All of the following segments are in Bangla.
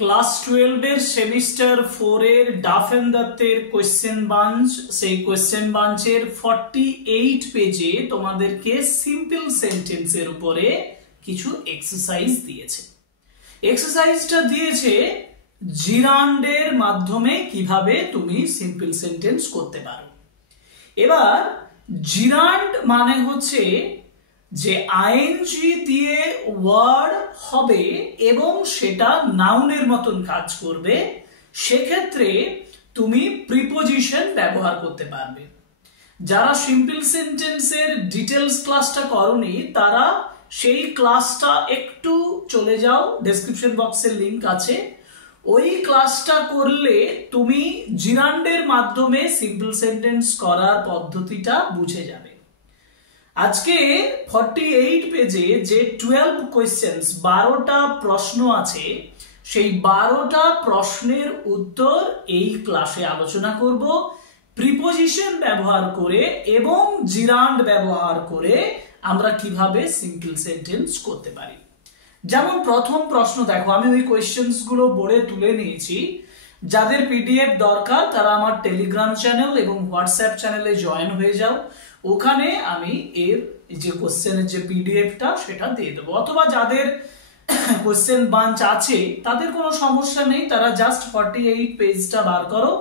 ক্লাস 12 এর সেমিস্টার 4 এর ডাফ এন্ড দত্তের কোশ্চেন বাঞ্চ, সেই কোশ্চেন বাঞ্চের 48 পেজে তোমাদেরকে সিম্পল সেন্টেন্সের উপরে কিছু এক্সারসাইজ দিয়েছে। এক্সারসাইজটা দিয়েছে জিরান্ডের মাধ্যমে কিভাবে তুমি সিম্পল সেন্টেন্স করতে পারো। এবার জিরান্ড মানে হচ্ছে যে আইএনজি দিয়ে ওয়ার্ড হবে এবং সেটা নাউনের মতন কাজ করবে, সেক্ষেত্রে তুমি প্রিপোজিশন ব্যবহার করতে পারবে। যারা সিম্পল সেন্টেন্সের ডিটেলস ক্লাসটা করনি তারা সেই ক্লাসটা একটু চলে যাও, ডেসক্রিপশন বক্সের লিংক আছে, ওই ক্লাসটা করলে তুমি জিরান্ডের মাধ্যমে সিম্পল সেন্টেন্স করার পদ্ধতিটা বুঝে যাবে। আজকে 48 পেজে যে 12 কোয়েশ্চেন্স 12টা প্রশ্ন আছে, সেই 12টা প্রশ্নের উত্তর এই ক্লাসে আলোচনা করব প্রিপোজিশন ব্যবহার করে এবং জিরান্ড ব্যবহার করে আমরা কিভাবে সিম্পল সেন্টেন্স করতে পারি। যেমন প্রথম প্রশ্ন দেখো, আমি ওই কোয়েশ্চেন্স গুলো বোর্ডে তুলে নিয়েছি। যাদের পিডিএফ দরকার তারা আমার টেলিগ্রাম চ্যানেল এবং হোয়াটসঅ্যাপ চ্যানেলে জয়েন হয়ে যাও, ওখানে আমি এর যে কোশ্চেনের যে পিডিএফটা সেটা দিয়ে দেবো। অথবা যাদের কোশ্চেন বাঞ্চ আছে তাদের কোনো সমস্যা নেই, তারা জাস্ট 48 পেজটা বার করো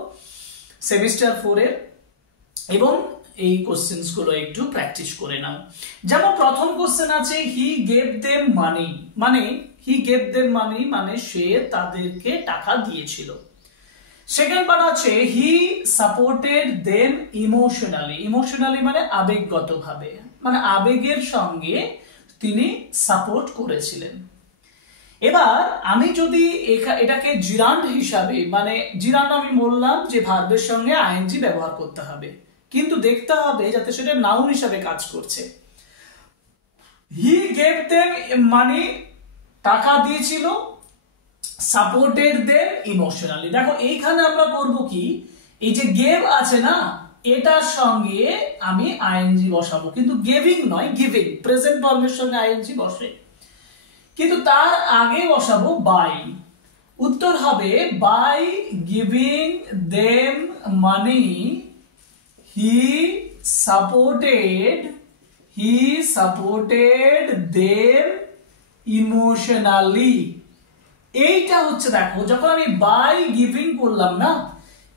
সেমিস্টার 4 এর এবং এই কোশ্চেন্স গুলো একটু প্র্যাকটিস করে নাও। যেমন প্রথম কোশ্চেন আছে হি গেভ দেম মানি, মানে হি গেভ দেম মানি মানে সে তাদেরকে টাকা দিয়েছিল। সেকেন্ড পার্ট আছে হি সাপোর্টেড দেম ইমোশনালি, ইমোশনালি মানে আবেগগতভাবে, মানে আবেগের সঙ্গে তিনি সাপোর্ট করেছিলেন। এবার আমি যদি এটাকে জিরান্ড হিসাবে, মানে জিরান্ড আমি বললাম যে ভার্বের সঙ্গে আইএনজি ব্যবহার করতে হবে, কিন্তু দেখতে হবে যাতে সেটা নাউন হিসাবে কাজ করছে। হি গেভ দেম মানি টাকা দিয়েছিল, সাপোর্টেড দেম ইমোশনালি। দেখো এইখানে আমরা করব কি, এই যে গেভ আছে না এটার সঙ্গে আমি আইএনজি বসাবো, কিন্তু গেভিং নয়, গিভিং প্রেজেন্ট ফর্মের সঙ্গে আইএনজি বসে, কিন্তু তার আগে বসাবো বাই। উত্তর হবে by giving them money he supported them emotionally. এইটা হচ্ছে, দেখো যখন আমি বাই গিভিং করলাম না,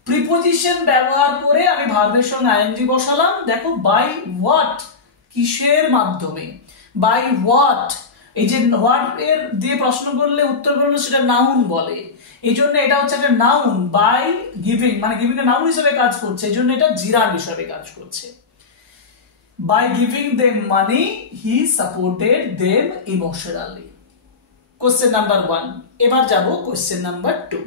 প্রিপোজিশন ব্যবহার করে আমি ভার্বের সঙ্গে আইএনজি বসালাম। দেখো বাই হোয়াট, কিসের মাধ্যমে, বাই হোয়াট, এই যে হোয়াট এর দিয়ে প্রশ্ন করলে উত্তর করলে সেটা নাউন বলে, এই জন্য এটা হচ্ছে একটা নাউন। বাই গিভিং মানে গিভিং এর নাউন হিসেবে কাজ করছে, এই জন্য এটা জিরান্ড হিসেবে কাজ করছে। By giving them money he supported them emotionally. Question number 1। এবার যাব কোশ্চেন নাম্বার 2।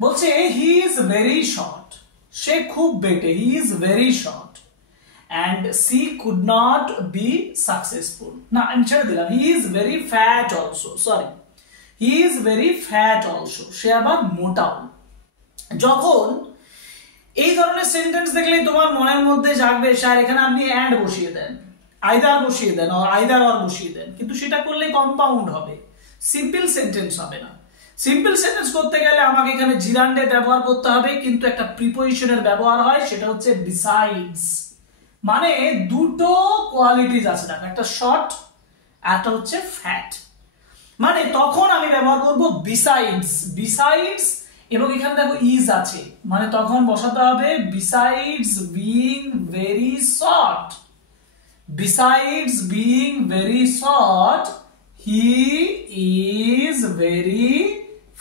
বলছে হি ইজ ভেরি শর্ট, সে খুব বেটে, he is very short and she could not be successful। না আমি ছেড়ে দিলাম, he is very fat also, sorry, he is very fat also, সে আবার মোটাও। যখন এই ধরনের সেন্টেন্স দেখলেই তোমার মনের মধ্যে জাগবে স্যার এখানে আপনি অ্যান্ড বসিয়ে দেন, আইদার বসিয়ে দেন, আইদার অর বসিয়ে দেন, কিন্তু সেটা করলে কম্পাউন্ড হবে, সিম্পল সেন্টেন্স হবে না। সিম্পল সেন্টেন্স করতে গেলে আমাকে এখানে জিরান্ডে ব্যবহার করতে হবে, কিন্তু একটা প্রিপোজিশনের ব্যবহার হয়, সেটা হচ্ছে বিসাইডস। মানে দুটো কোয়ালিটিজ আছে, দেখো একটা শর্ট একটা হচ্ছে ফ্যাট, মানে তখন আমি ব্যবহার করব বিসাইডস, বিসাইডস এবং এখানে দেখো ইজ আছে, মানে তখন বসাতে হবে besides being very short, besides being very short he is very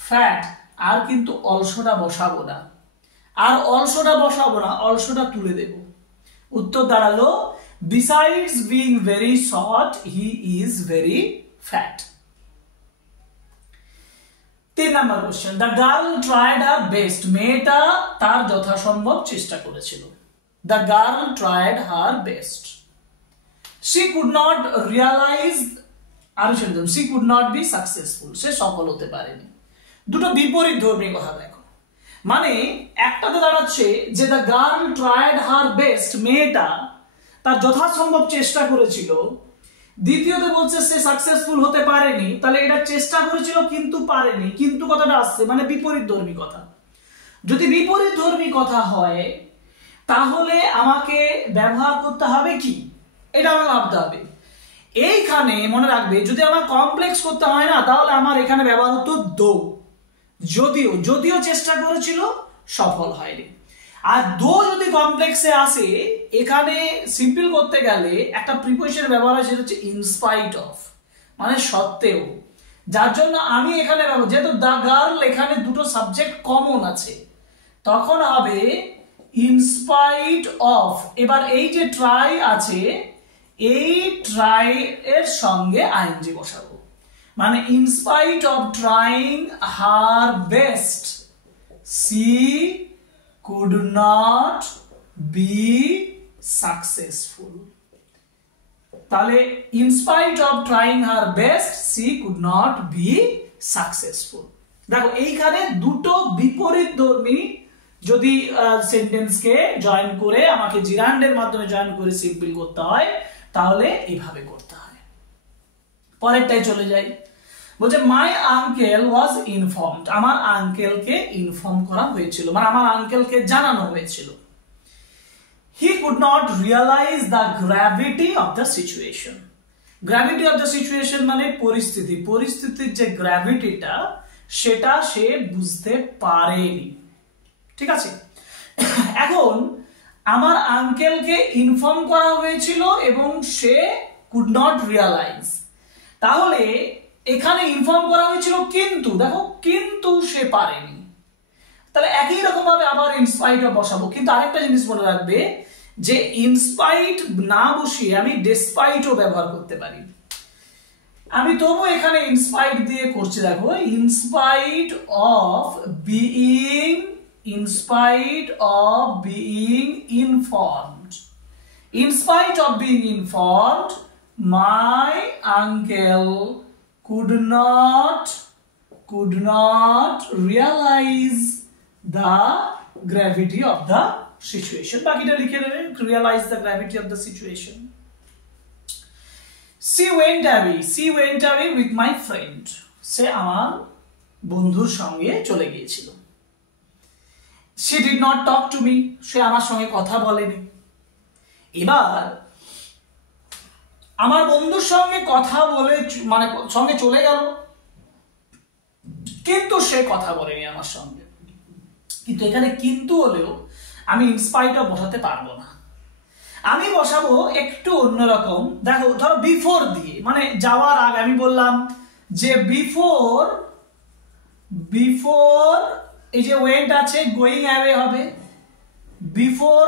fat. আর কিন্তু অলসোটা বসাবো না, আর অলসোটা বসাবো না, অলসোটা তুলে দেব। উত্তর দাঁড়ালো besides being very short he is very fat। 3 number question, the girl tried her best, মেয়েটা তার যথাসম্ভব চেষ্টা করেছিল। the girl tried her best, she could not realize, she could not be successful, সে সফল হতে পারেনি। দুটো বিপরীত ধর্মী কথা দেখো, মানে একটাতে দাঁড়াচ্ছে যে the girl tried her best, মেয়েটা তার যথাসম্ভব চেষ্টা করেছিল, দ্বিতীয়তে বলছে সে সাকসেসফুল হতে পারেনি, তাহলে এটা চেষ্টা করেছিল কিন্তু পারেনি, কিন্তু কথাটা আসছে মানে বিপরীতধর্মী কথা। যদি বিপরীতধর্মী কথা হয় তাহলে আমাকে ব্যবহার করতে হবে কি, এটা আমাকে ভাবতে হবে। এইখানে মনে রাখবে যদি আমার কমপ্লেক্স করতে হয় না, তাহলে আমার এখানে ব্যবহার হতো দো, যদিও চেষ্টা করেছিল সফল হয়নি। আর দো যদি কমপ্লেক্সে আসে, এখানে সিম্পল করতে গেলে একটা প্রিপোজিশন ব্যবহার হয়, সেটা হচ্ছে ইনস্পাইট অফ, মানে সত্ত্বেও। যার জন্য আমি এখানে যেহেতু দ্য গার্ল এখানে দুটো সাবজেক্ট কমন আছে, তখন হবে ইনস্পাইট অফ। এবার এই যে ট্রাই আছে, এই ট্রাই এর সঙ্গে আইএনজি বসাবো, মানে in spite of trying her best she could not be successful. তাহলে in spite of trying her best she could not be successful. দেখো এইখানে দুটো বিপরীতধর্মী যদি সেন্টেন্সকে জয়েন করে আমাকে জিরান্ডের মাধ্যমে জয়েন করে সিম্পল করতে হয়, তাহলে এইভাবে করতে হয়। পরেরটাই চলে যাই, বলছে মাই আঙ্কেল ওয়াজ ইনফর্মড, আমার আঙ্কেলকে ইনফর্ম করা হয়েছিল, মানে আমার আঙ্কেলকে জানানো হয়েছিল। He could not realise the gravity of the situation. Gravity of the situation মানে পরিস্থিতির যে গ্র্যাভিটিটা সেটা সে বুঝতে পারেনি। ঠিক আছে, এখন আমার আঙ্কেলকে ইনফর্ম করা হয়েছিল এবং সে কুড নট রিয়ালাইজ, তাহলে এখানে ইনফর্ম করা হয়েছিল কিন্তু, দেখো কিন্তু সে পারেনি, তাহলে একই রকম ভাবে আবার ইনস্পাইট অফ বসাবো। কিন্তু আরেকটা জিনিস মনে রাখবে যে ইনস্পাইট না বসিয়ে আমি ডেসপাইটও ব্যবহার করতে পারি। আমি তবু এখানে ইনস্পাইট দিয়ে করছি, দেখো in spite of being informed. In spite of being informed, my uncle could not realize the gravity of the situation. বাকিটা লিখে নেবে, realize the gravity of the situation. She went away with my friend. সে আমার বন্ধুর সঙ্গে চলে গিয়েছিল। She did not talk to me. সে আমার সঙ্গে কথা বলেনি। এবার আমার বন্ধুর সঙ্গে কথা বলে মানে সঙ্গে চলে গেল, কিন্তু সে কথা বলেনি আমার সঙ্গে। কিন্তু এখানে কিন্তু হলেও আমি ইনস্পাইট অফ বসাতে পারবো না, আমি বসাবো একটু অন্যরকম। দেখো ধরো বিফোর দিয়ে, মানে যাওয়ার আগে আমি বললাম যে বিফোর এই যে ওয়েন্ট আছে গোয়িং অ্যাওয়ে হবে, before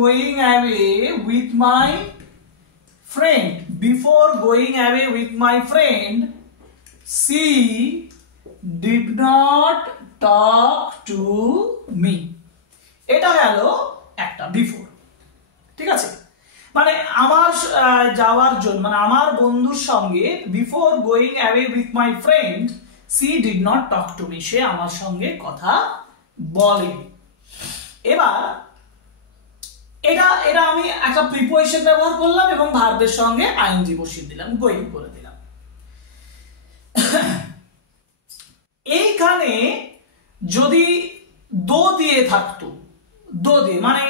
going away with my friend, before going away with my friend she did not talk to me. এটা গেল একটা বিফোর। ঠিক আছে, মানে আমার যাওয়ার জন্য, মানে আমার বন্ধুর সঙ্গে before going away with my friend she did not talk to me, সে আমার সঙ্গে কথা বলেনি। এবার এটা আমি একটা প্রিপোজিশন ব্যবহার করলাম এবং ভার্বের সঙ্গে আইএনজি বসিয়ে দিলাম, গোয়িং করে দিলাম। এইখানে যদি দো দিয়ে থাকতো, দো দিয়ে মানে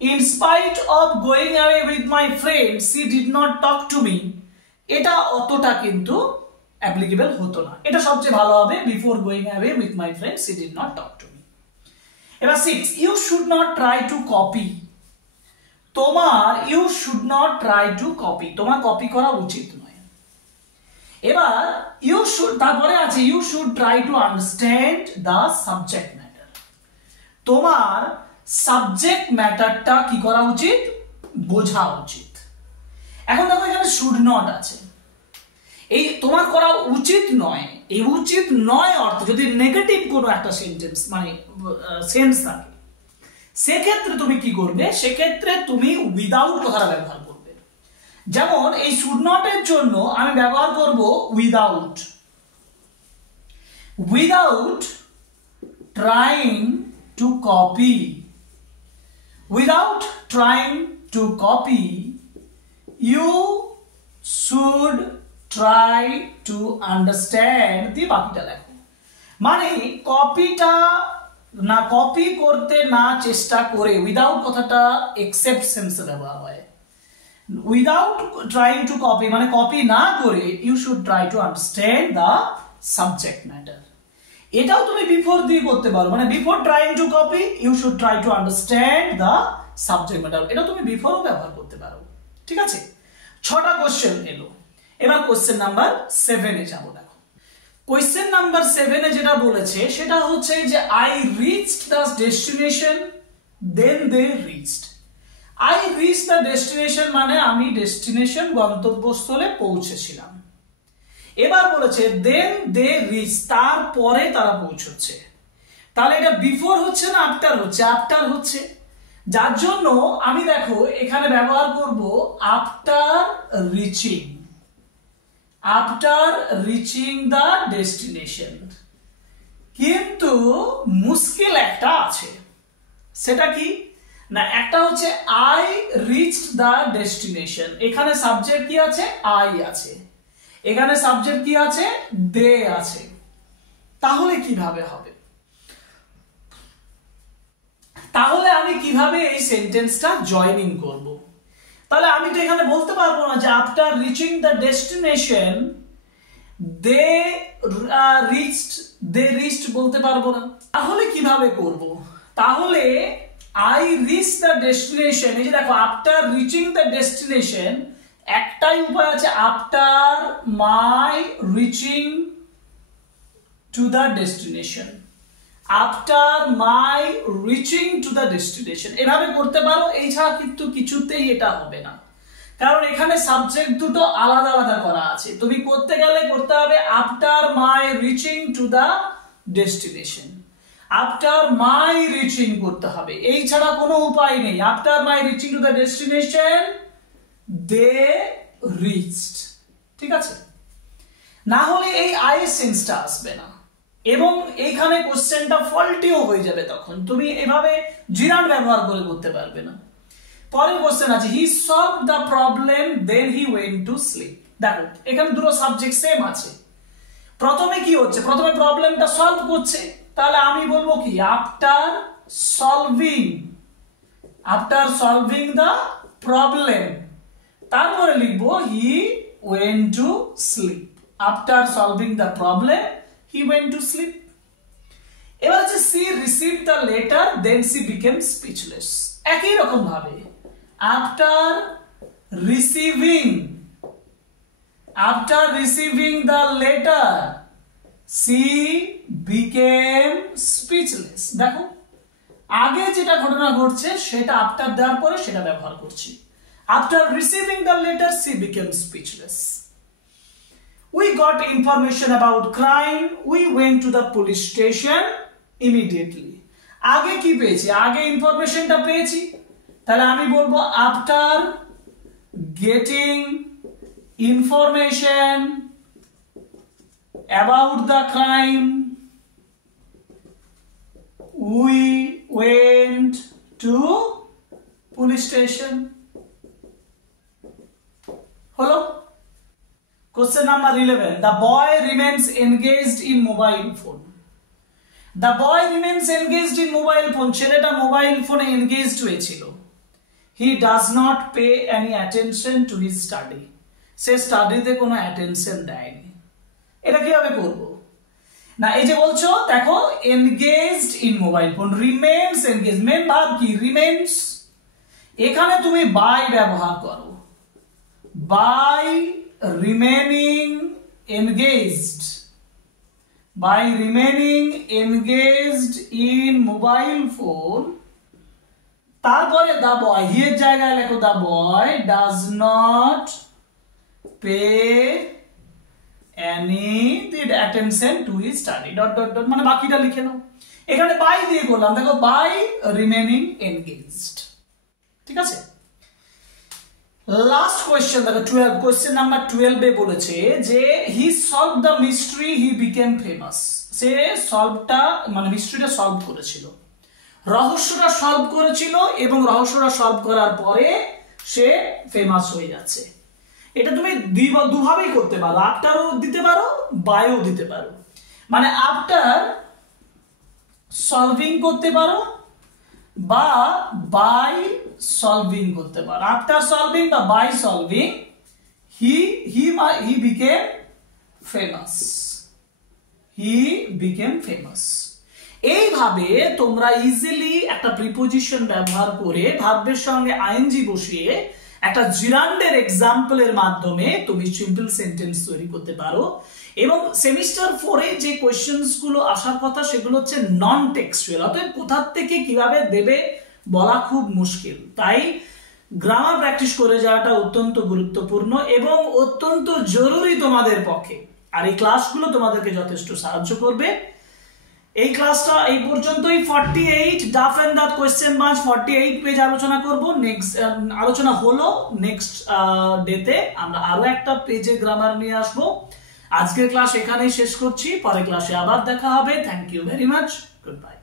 in spite of going away with my friend she did not talk to me, এটা অতটা কিন্তু অ্যাপ্লিকেবল হতো না। এটা সবচেয়ে ভালো হবে before going away with my friend she did not talk to me। এবার 6, you should not try to copy। তোমার you should not try to copy, তোমার কপি করা উচিত নয়। এবার you should, তারপরে আছে you should try to understand the subject matter। তোমার সাবজেক্ট ম্যাটারটা কি করা উচিত, বোঝা উচিত। এখন দেখো এখানে শুড নট আছে, এই তোমার করা উচিত নয়, এই উচিত নয় অর্থ যদি নেগেটিভ কোনো একটা সেন্টেন্স মানে সেন্স থাকে, সেক্ষেত্রে তুমি কি করবে, সেক্ষেত্রে তুমি উইদাউট কথাটা ব্যবহার করবে। যেমন এই শুড নট এর জন্য আমি ব্যবহার করব without trying to copy. Without trying to copy, you should try to understand দিয়ে বাকিটা লেখো। মানে কপিটা না, কপি করতে না চেষ্টা করে, উইদাউট কথাটা এক্সেপ্ট সেন্সে ব্যবহার হয়। উইদাউট ট্রাইং টু কপি মানে কপি না করে you should try to understand the subject matter. এটাও তুমি বিফোর দিয়ে করতে পারো, মানে before trying to copy you should try to understand the subject matter, এটা তুমি বিফোরও ব্যবহার করতে পারো। ঠিক আছে, 6টা কোশ্চেন এলো। এবার কোশ্চেন নাম্বার 7 এ যাবো। দেখো কোশ্চেন নাম্বার 7 এ যেটা বলেছে সেটা হচ্ছে যে I reached the destination then they reached. I reach the destination মানে আমি ডেস্টিনেশন গন্তব্যস্থলে পৌঁছেছিলাম। এবার বলেছে দেন দে রিচ, তারপরে তারা পৌঁছচ্ছে। তাহলে এটা বিফোর হচ্ছে না আফটার হচ্ছে? আফটার হচ্ছে, যার জন্য আমি দেখো এখানে ব্যবহার করব after reaching, after reaching the destination. কিন্তু মুশকিল একটা আছে, সেটা কি না, একটা হচ্ছে আই রিচড দ্য ডেস্টিনেশন, এখানে সাবজেক্ট কি আছে? আই আছে, এখানে সাবজেক্ট কি আছে? দে আছে। তাহলে কিভাবে হবে? তাহলে আমি কিভাবে এই সেন্টেন্সটা জয়েনিং করব? তাহলে আমি তো এখানে বলতে পারবো না যে after reaching the destination they reached বলতে পারবো না। তাহলে কিভাবে করব? তাহলে আই রিচ দ্য ডেস্টিনেশন, এই যে দেখো আফটার রিচিং দ্য ডেস্টিনেশন একটাই উপায় আছে, after my reaching to the destination, after my reaching to the destination, এভাবে করতে পারো। এছাড়া কিন্তু কিছুতেই এটা হবে না, কারণ এখানে সাবজেক্ট দুটো আলাদা আলাদা করা আছে। তুমি করতে গেলে করতে হবে after my reaching to the destination, after my reaching করতে হবে, এই ছাড়া কোনো উপায় নেই। After my reaching to the destination they reached, ঠিক আছে? না হলে এই আই সেন্সটা আসবে না এবং এইখানে কোশ্চেনটা ফল্টিও হয়ে যাবে, তখন তুমি এভাবে জিরান ব্যবহার করে করতে পারবে না। পরের কোশ্চেন আছে he solved the problem then he went to sleep. দেখো এখানে দুটো সাবজেক্ট সেম আছে। প্রথমে কি হচ্ছে? প্রথমে প্রবলেমটা সলভ করছে, তাহলে আমি বলবো কি আফটার সলভিং দ্য প্রবলেম, তারপরে লিখবো হি went to slip. After solving the problem he went to sleep. এবার হচ্ছে she received the letter then she became speechless। একই রকম ভাবে after receiving the letter she became speechless। দেখো আগে যেটা ঘটনা ঘটছে সেটা আফটার দেওয়ার পরে সেটা ব্যবহার করছি। after receiving the letter she became speechless। We got information about crime. We went to the police station immediately. আগে কি পেয়েছি? আগে ইনফরমেশনটা পেয়েছি, তাহলে আমি বলবো after getting information about the crime we went to police station। হলো। Question number 11. The boy remains engaged in mobile phone. The boy remains engaged in mobile phone. ছেলেটা মোবাইল ফোনে এনগেজড হয়েছিল। He does not pay any attention to his study. সে স্টাডিতে কোনো অ্যাটেনশন দেয়নি। এটা কিভাবে করব? না এই যে বলছো দেখো engaged in mobile phone, remains engaged, main verb কি? remains। এখানে তুমি by ব্যবহার করো, by remaining engaged in mobile phone, তারপরে the boy, এর জায়গায় লেখো the boy does not pay any attention to his study ... মানে বাকিটা লিখে নাও। এখানে by দিয়ে করলাম, দেখো by remaining engaged, ঠিক আছে? লাস্ট কোয়েশ্চেন দেখো 12, কোয়েশ্চেন নাম্বার 12 এ বলেছে যে he solve the mystery he became famous. সে সলভটা মানে মিস্ট্রিটা সলভ করেছিল, রহস্যটা সলভ করেছিল এবং রহস্যটা সলভ করার পরে সে ফেমাস হয়ে যাচ্ছে। এটা তুমি দুভাবেই করতে পারো, আফটারও দিতে পারো, বাইও দিতে পারো। মানে আফটার সলভিং করতে পারো বা বাই সলভিং করতে পারো। আফটার সলভিং বা by solving he became famous. He became famous. এইভাবে তোমরা ইজিলি একটা প্রিপোজিশন ব্যবহার করে ভার্বের সঙ্গে আইএনজি বসিয়ে একটা জিরান্ডের এক্সাম্পলের মাধ্যমে তুমি সিম্পল সেন্টেন্স তৈরি করতে পারো। এবং সেমিস্টার 4-এ যে কোয়েশ্চেন্স গুলো আসার কথা সেগুলো হচ্ছে নন টেক্সচুয়াল, অতএব কোথা থেকে কিভাবে দেবে বলা খুব মুশকিল। তাই গ্রামার প্র্যাকটিস করে যাওয়াটা অত্যন্ত গুরুত্বপূর্ণ এবং অত্যন্ত জরুরি তোমাদের পক্ষে। আর এই ক্লাসগুলো তোমাদেরকে যথেষ্ট সাহায্য করবে। এই ক্লাসটা এই পর্যন্তই। 48 ডাফ and that question bunch 48 page আলোচনা করব। নেক্সট আলোচনা হলো নেক্সট ডেতে আমরা আরো একটা পেজে গ্রামার নিয়ে আসব। আজকের ক্লাস এখানেই শেষ করছি, পরের ক্লাসে আবার দেখা হবে। Thank you very much, good bye.